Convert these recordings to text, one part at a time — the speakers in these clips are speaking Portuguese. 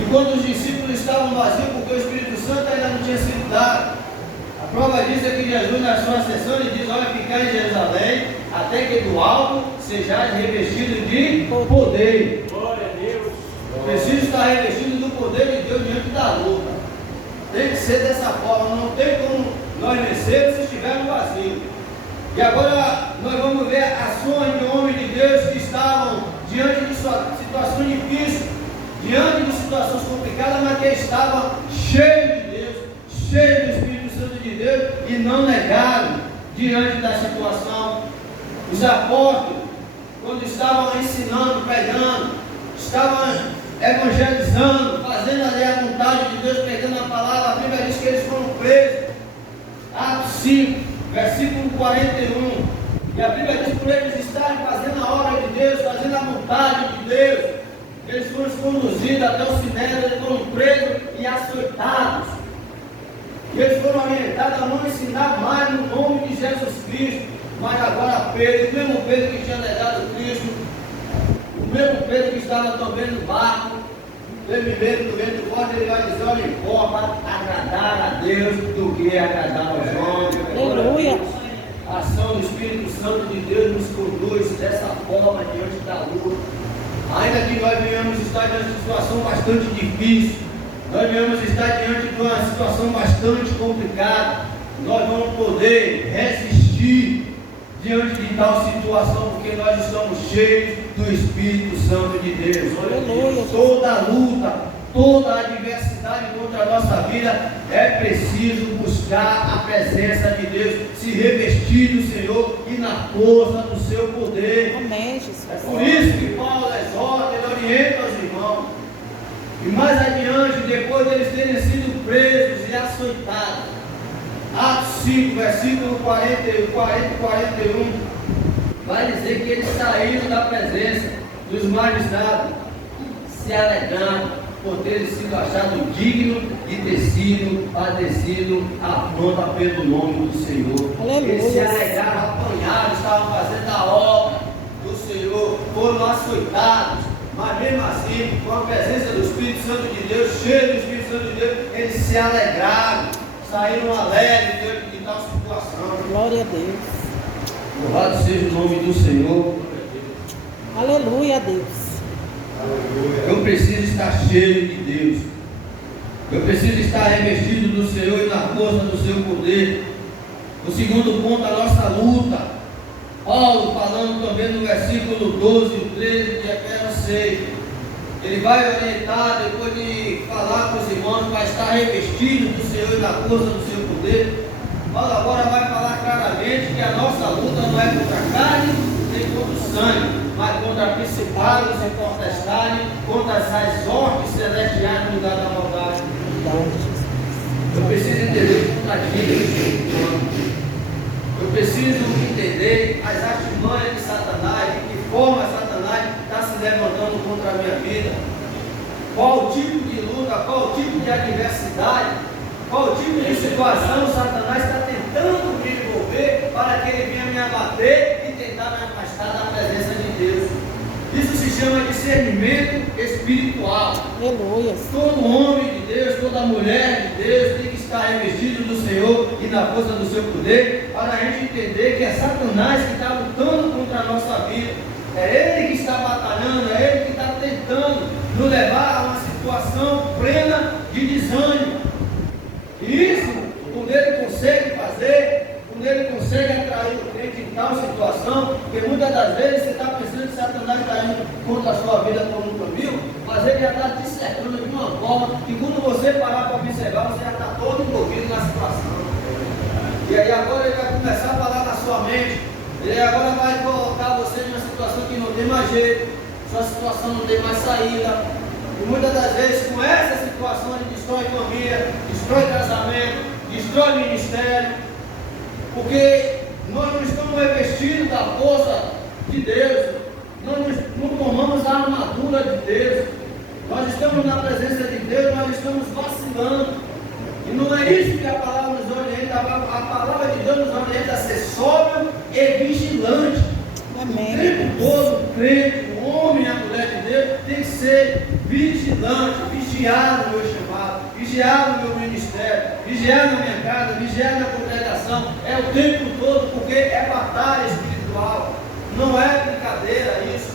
E quando os discípulos estavam vazios, porque o Espírito Santo ainda não tinha sido dado, a prova disso é que Jesus, na sua ascensão, ele diz: olha, ficar em Jerusalém, até que do alto sejais revestido de poder. Glória a Deus. Preciso estar revestido do poder de Deus diante da luta. Tem que ser dessa forma, não tem como nós vencermos se estivermos vazios. E agora nós vamos ver ações de homens de Deus que estavam diante de sua situação difícil, diante de situações complicadas, mas que estavam cheios de Deus, cheios do Espírito Santo de Deus e não negaram diante da situação. Os apóstolos, quando estavam ensinando, pregando, estavam evangelizando, fazendo ali a vontade de Deus, pregando a palavra, a Bíblia diz que eles foram presos. Atos 5, versículo 41. E a Bíblia diz que por eles estarem fazendo a obra de Deus, fazendo a vontade de Deus, eles foram conduzidos até o Sinédrio, eles foram presos e açoitados. E eles foram orientados a não ensinar mais no nome de Jesus Cristo. Mas agora Pedro, o mesmo Pedro que tinha negado Cristo, o mesmo Pedro que estava também no barco, teve medo do vento forte, ele vai dizer: olha, importa agradar a Deus do que agradar aos homens. Aleluia. A ação do Espírito Santo de Deus nos conduz dessa forma diante da luta. Ainda que nós venhamos estar diante de uma situação bastante difícil, nós venhamos estar diante de uma situação bastante complicada, nós vamos poder resistir diante de tal situação, porque nós estamos cheios do Espírito Santo de Deus. Aleluia. Toda luta, toda adversidade contra a nossa vida, é preciso buscar a presença de Deus, se revestir do Senhor e na força do seu poder. Amém, Jesus. É por isso que Paulo exorta, ele orienta os irmãos. E mais adiante, depois deles terem sido presos e açoitados, Atos 5, versículo 40 e 41, vai dizer que eles saíram da presença dos magistrados, se alegrando por terem sido achados dignos de ter sido padecido afronta pelo nome do Senhor. Aleluia. Eles se alegraram, apanharam, estavam fazendo a obra do Senhor, foram açoitados, mas mesmo assim, com a presença do Espírito Santo de Deus, cheio do Espírito Santo de Deus, eles se alegraram, saíram alegres diante de tal situação. Glória a Deus. Louvado seja o nome do Senhor. Aleluia a Deus. Eu preciso estar cheio de Deus. Eu preciso estar revestido do Senhor e na força do seu poder. O segundo ponto, a nossa luta. Paulo falando também no versículo 12 e 13 de Efésios 6. Ele vai orientar, depois de falar com os irmãos, para estar revestido do Senhor e na força do seu poder. Paulo agora vai falar claramente que a nossa luta não é contra a carne, nem contra o sangue, mas contra principados e potestades, contra as ordens celestiais no lugar da maldade. Eu preciso entender o contraditório do Espírito Santo. Eu preciso entender as artimanhas de Satanás, de que forma Satanás está se levantando contra a minha vida. Qual o tipo de luta, qual o tipo de adversidade, qual o tipo de situação Satanás está tentando me envolver para que ele venha me abater e tentar me afastar da presença de Deus. Isso se chama discernimento espiritual. Aleluia. Todo homem de Deus, toda mulher de Deus tem que estar revestido do Senhor e na força do seu poder, para a gente entender que é Satanás que está lutando contra a nossa vida. É ele que está batalhando, é ele que está tentando nos levar a uma situação plena de desânimo. E isso, quando ele consegue fazer, quando ele consegue atrair o crente em tal situação, porque muitas das vezes você está pensando que Satanás está indo contra a sua vida por um caminho, mas ele já está te cercando de uma forma que quando você parar para observar, você já está todo envolvido na situação. E aí agora ele vai começar a falar na sua mente, ele agora vai colocar você em uma situação que não tem mais jeito, sua situação não tem mais saída. E muitas das vezes com essa situação ele destrói família, destrói casamento, destrói ministério, porque nós não estamos revestidos da força de Deus, nós não tomamos a armadura de Deus, nós estamos na presença de Deus, nós estamos vacilando, e não é isso que a palavra nos orienta. A palavra de Deus nos orienta a ser sóbrio e vigilante. Amém. O tempo todo, o crente, o homem e a mulher de Deus tem que ser vigilante, vigiar no meu chamado, vigiar no meu ministério, vigiar na minha casa, vigiar na congregação. É o tempo todo, porque é batalha espiritual. Não é brincadeira isso.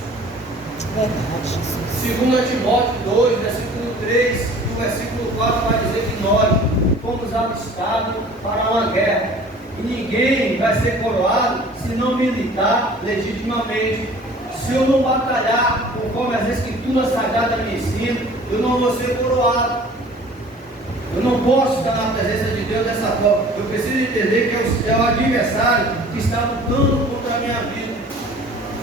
Verdade, Jesus. 2 Timóteo 2, versículo 3 e o versículo 4 vai dizer que nós fomos avistados para uma guerra. E ninguém vai ser coroado se não militar legitimamente. Se eu não batalhar conforme as escrituras sagradas me ensinam, eu não vou ser coroado. Eu não posso estar na presença de Deus dessa forma. Eu preciso entender que é o adversário que está lutando contra a minha vida.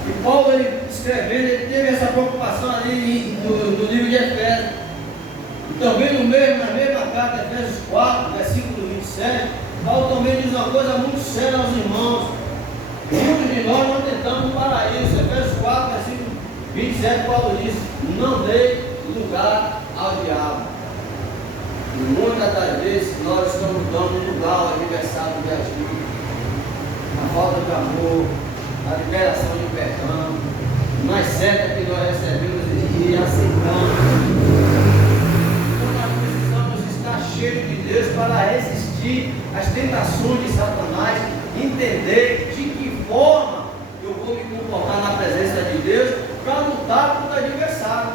E Paulo, ele escrevendo, ele teve essa preocupação ali no livro de Efésios. E também na mesma carta, Efésios 4, versículo 27, Paulo também diz uma coisa muito séria aos irmãos. Muitos de nós não tentamos para isso. Efésios 4, versículo 27, Paulo diz: não dê lugar ao diabo. E muitas das vezes nós estamos dando lugar ao adversário de agir. A falta de amor, a liberação de perdão, mais certa que nós recebemos e aceitamos. Então nós precisamos estar cheios de Deus para resistir às tentações de Satanás, entender de que forma eu vou me comportar na presença de Deus para lutar contra o adversário.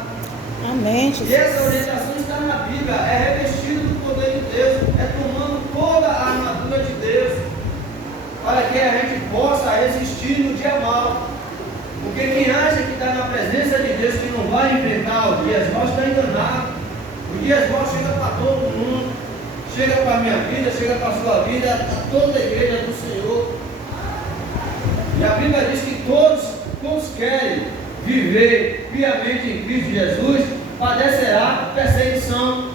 Amém, E Jesus. essa orientação está na Bíblia, é revestido do poder de Deus, é tomando toda a armadura de Deus, para que a gente possa resistir no dia mal. Porque quem acha que está na presença de Deus, que não vai enfrentar os dias maus, está enganado. Os dias maus chegam para todo mundo, chega para a minha vida, chega para a sua vida, para toda a igreja do Senhor. E a Bíblia diz que todos querem viver piamente em Cristo Jesus, padecerá perseguição.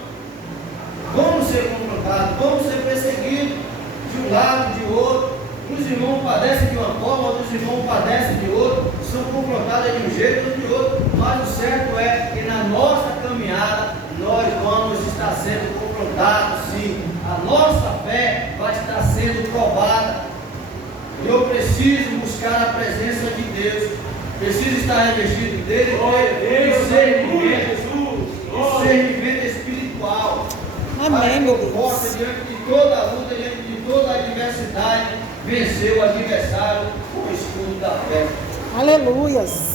Vamos ser confrontados, vamos ser perseguidos de um lado, de outro. Uns irmãos padecem de uma forma, outros irmãos padecem de outro, são confrontados de um jeito ou de outro, mas o certo é que na nossa caminhada nós vamos estar sendo confrontados, sim. A nossa fé vai estar sendo provada. E eu preciso buscar a presença de Deus, preciso estar revestido dele, e discernimento espiritual. Amém, Para que meu eu Deus. possa, diante de toda a luta, diante de toda a adversidade, vencer o adversário com o escudo da fé. Aleluias.